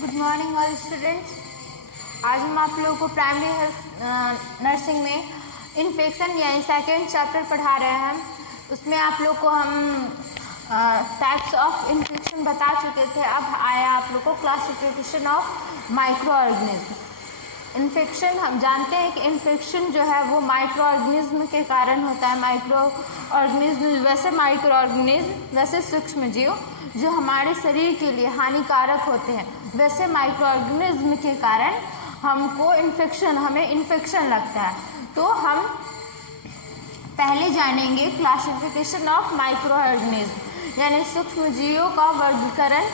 Good morning all students. आज हम आप लोगों को प्राइमरी हेल्थ नर्सिंग में इन्फेक्शन यानी सेकेंड चैप्टर पढ़ा रहे हैं। उसमें आप लोग को हम टाइप्स ऑफ इन्फेक्शन बता चुके थे। अब आया आप लोग को classification of micro organism. Infection हम जानते हैं कि इन्फेक्शन जो है वो माइक्रो ऑर्गेनिज्म के कारण होता है। माइक्रो ऑर्गेनिज्म वैसे सूक्ष्म जीव जो हमारे शरीर के लिए हानिकारक होते हैं, वैसे माइक्रो ऑर्गेनिज्म के कारण हमें इन्फेक्शन लगता है। तो हम पहले जानेंगे क्लासिफिकेशन ऑफ माइक्रो ऑर्गेनिज्म यानी सूक्ष्म जीवों का वर्गीकरण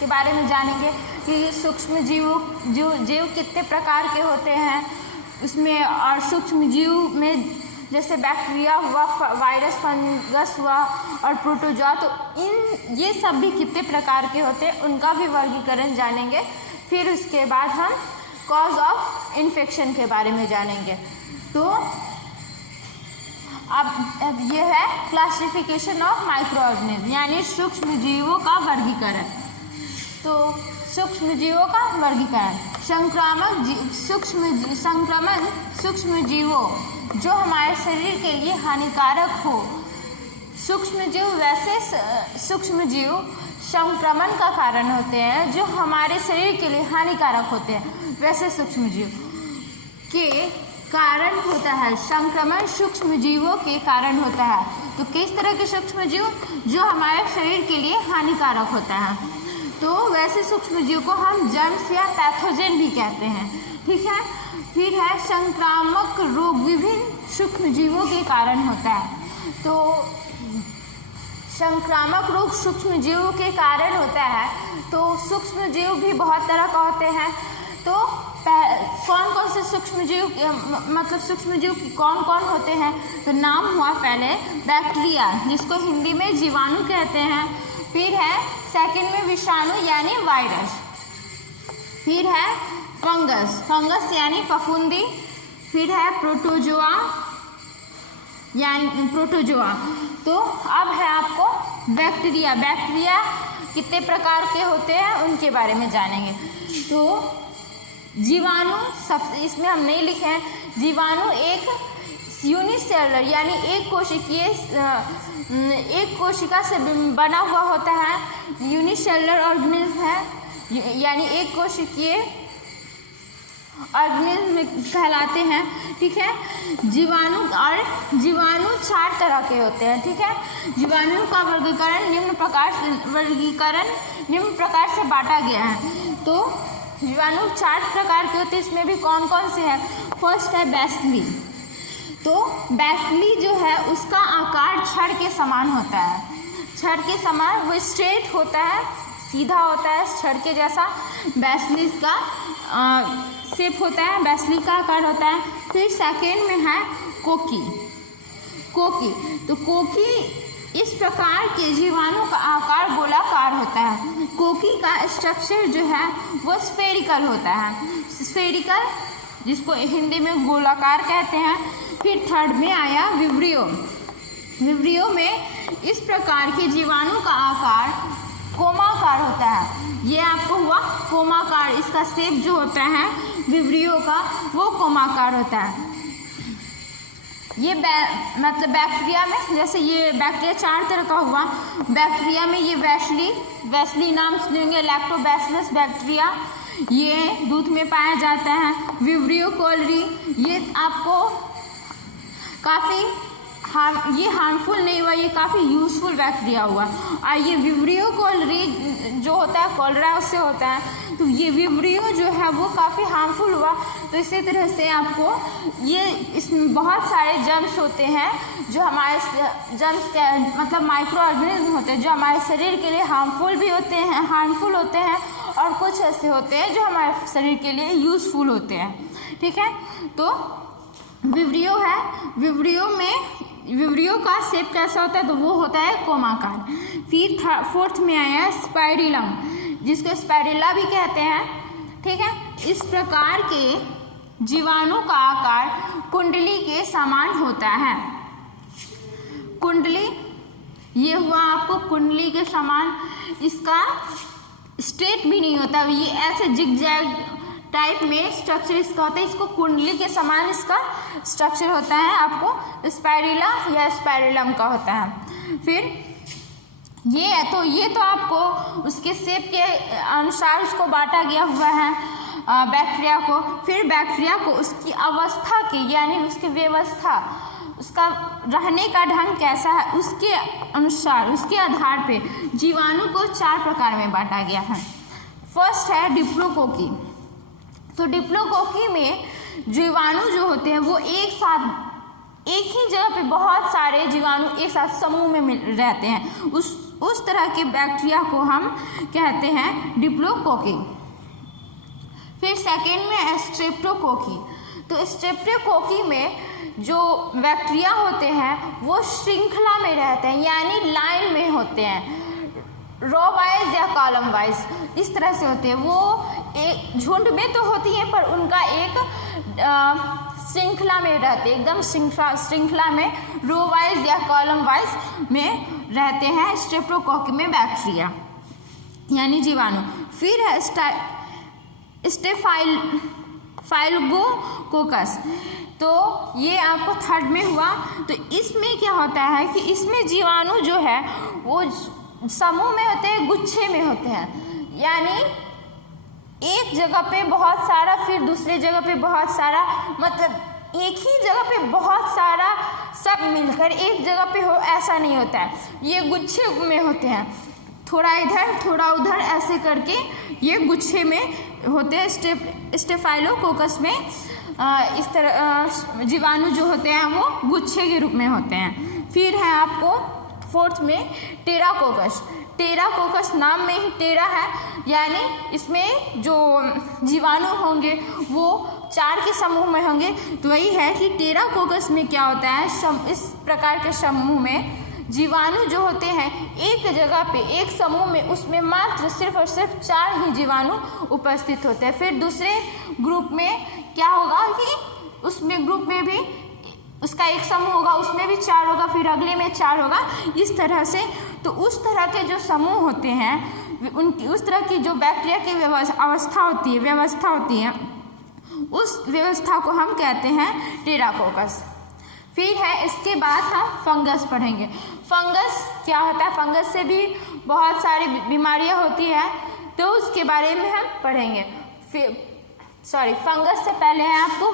के बारे में जानेंगे कि सूक्ष्म जीव कितने प्रकार के होते हैं उसमें, और सूक्ष्म जीव में जैसे बैक्टीरिया हुआ, वायरस, फंगस हुआ और प्रोटोजोआ, तो ये सब भी कितने प्रकार के होते हैं उनका भी वर्गीकरण जानेंगे। फिर उसके बाद हम कॉज ऑफ इन्फेक्शन के बारे में जानेंगे। तो अब ये है क्लासिफिकेशन ऑफ माइक्रो ऑर्गेनिज्म यानी सूक्ष्म जीवों का वर्गीकरण। तो सूक्ष्म जीवों का वर्गीकरण, संक्रमण सूक्ष्म जीवों जो हमारे शरीर के लिए हानिकारक हो। सूक्ष्म जीव संक्रमण का कारण होते हैं जो हमारे शरीर के लिए हानिकारक होते हैं। वैसे सूक्ष्म जीव के कारण होता है, संक्रमण सूक्ष्म जीवों के कारण होता है। तो किस तरह के सूक्ष्म जीव जो हमारे शरीर के लिए हानिकारक होता है, तो वैसे सूक्ष्म जीव को हम जर्म्स या पैथोजन भी कहते हैं। ठीक है। फिर है संक्रामक रोग, विभिन्न सूक्ष्म जीवों के कारण होता है। तो संक्रामक रोग सूक्ष्म जीवों के कारण होता है। तो सूक्ष्म जीव भी बहुत तरह का होते हैं। तो कौन कौन से सूक्ष्म जीव कौन कौन होते हैं, तो नाम हुआ पहले बैक्टीरिया जिसको हिंदी में जीवाणु कहते हैं। फिर है सेकंड में विषाणु यानी वायरस। फिर है फंगस यानी फफूंदी। फिर है प्रोटोजोआ। तो अब है आपको बैक्टीरिया कितने प्रकार के होते हैं उनके बारे में जानेंगे। तो जीवाणु इसमें हम नहीं लिखे हैं। जीवाणु एक यूनिसेलुलर यानी एक कोशिका से बना हुआ होता है। यूनिसेलुलर ऑर्गेनिज्म है यानी एक कोशिकीय ऑर्गेनिज्म कहलाते हैं। ठीक है। जीवाणु 4 तरह के होते हैं। ठीक है। जीवाणु का वर्गीकरण निम्न प्रकार से बांटा गया है। तो जीवाणु 4 प्रकार के होते हैं। इसमें भी कौन कौन से हैं? फर्स्ट है बैसिली। तो बैसिली जो है उसका आकार छड़ के समान होता है। छड़ के समान, वो स्ट्रेट होता है, सीधा होता है, छड़ के जैसा बैसिली का शेप होता है, बैसिली का आकार होता है। फिर सेकेंड में है कोकी। तो कोकी इस प्रकार के जीवाणु का आकार गोलाकार होता है। कोकी का स्ट्रक्चर जो है वो स्फेरिकल होता है। स्फेरिकल जिसको हिंदी में गोलाकार कहते हैं। फिर थर्ड में आया विब्रियो में इस प्रकार के जीवाणु का आकार कोमाकार होता है। ये आपको हुआ कोमाकार, इसका शेप जो होता है विब्रियो का वो कोमाकार होता है। ये बैक्टीरिया में, जैसे ये बैक्टीरिया 4 तरह का हुआ। बैक्टीरिया में ये वैसली नाम सुनेंगे, लैक्टोबैसिलस बैक्टीरिया, ये दूध में पाया जाता है। विब्रियो कोलरी, ये आपको काफ़ी ये हार्मफुल नहीं हुआ, ये काफ़ी यूजफुल बैक्टीरिया हुआ। और ये विब्रियो कोलरी जो होता है कोलरा उससे होता है। तो ये विब्रियो जो है वो काफ़ी हार्मफुल हुआ। तो इसी तरह से आपको इसमें बहुत सारे जर्म्स होते हैं जो हमारे माइक्रो ऑर्गेनिज्म होते हैं जो हमारे शरीर के लिए हार्मफुल होते हैं और कुछ ऐसे होते हैं जो हमारे शरीर के लिए यूजफुल होते हैं। ठीक है। तो विब्रियो है, विब्रियो का शेप कैसा होता है, तो वो होता है कोमाकार। फिर फोर्थ में आया स्पाइरिलम जिसको स्पाइरिला भी कहते हैं। ठीक है। इस प्रकार के जीवाणु का आकार कुंडली के समान होता है। कुंडली ये हुआ आपको कुंडली के समान, इसका स्ट्रेट भी नहीं होता, ये ऐसे जिगजैग टाइप में स्ट्रक्चर इसका होता है। इसको कुंडली के समान इसका स्ट्रक्चर होता है, आपको स्पाइरुला या स्पाइरुलम का होता है। फिर ये है, तो ये तो आपको उसके शेप के अनुसार उसको बांटा गया हुआ है बैक्टीरिया को। फिर बैक्टीरिया को उसकी अवस्था की यानी उसकी व्यवस्था, उसका रहने का ढंग कैसा है, उसके अनुसार, उसके आधार पे जीवाणु को 4 प्रकार में बांटा गया है। फर्स्ट है डिप्लोकोकी। तो डिप्लोकोकी में जीवाणु जो होते हैं वो एक ही जगह पे बहुत सारे जीवाणु एक साथ समूह में रहते हैं, उस तरह के बैक्टीरिया को हम कहते हैं डिप्लोकोकी। फिर सेकेंड में है स्ट्रेप्टोकोकी। तो स्ट्रेप्टोकोकी में जो बैक्टीरिया होते हैं वो श्रृंखला में रहते हैं यानी लाइन में होते हैं, रो वाइज या कॉलम वाइज इस तरह से होते हैं। वो एक झुंड में तो होती है पर उनका एक श्रृंखला में रहते हैं, एकदम श्रृंखला में रो वाइज या कॉलम वाइज में रहते हैं स्ट्रेप्टोकोकी में बैक्टीरिया यानी जीवाणु। फिर है स्टेफाइलोकोकस। तो ये आपको थर्ड में हुआ। तो इसमें क्या होता है कि इसमें जीवाणु जो है वो समूह में होते हैं, गुच्छे में होते हैं, यानी एक जगह पे बहुत सारा, फिर दूसरे जगह पे बहुत सारा, मतलब एक ही जगह पे बहुत सारा सब मिलकर एक जगह पे हो, ऐसा नहीं होता है। ये गुच्छे में होते हैं, थोड़ा इधर थोड़ा उधर ऐसे करके ये गुच्छे में होते हैं। स्टेफाइलोकोकस में इस तरह जीवाणु जो होते हैं वो गुच्छे के रूप में होते हैं। फिर है आपको फोर्थ में टेराकोकस। टेराकोकस नाम में ही टेरा है, यानी इसमें जो जीवाणु होंगे वो 4 के समूह में होंगे। तो वही है कि टेराकोकस में क्या होता है, इस प्रकार के समूह में जीवाणु जो होते हैं एक जगह पे एक समूह में, उसमें मात्र सिर्फ और सिर्फ 4 ही जीवाणु उपस्थित होते हैं। फिर दूसरे ग्रुप में क्या होगा कि उसमें ग्रुप में भी उसका एक समूह होगा, उसमें भी 4 होगा, फिर अगले में 4 होगा, इस तरह से। तो उस तरह के जो समूह होते हैं उनकी, उस तरह की जो बैक्टीरिया की व्यवस्था होती है, उस व्यवस्था को हम कहते हैं टेराकोकस। फिर है इसके बाद हम फंगस पढ़ेंगे। फंगस क्या होता है, फंगस से भी बहुत सारी बीमारियां होती है, तो उसके बारे में हम पढ़ेंगे। फंगस से पहले है आपको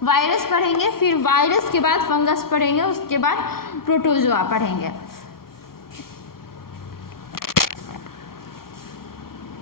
वायरस पढ़ेंगे, फिर वायरस के बाद फंगस पढ़ेंगे, उसके बाद प्रोटोजोआ पढ़ेंगे।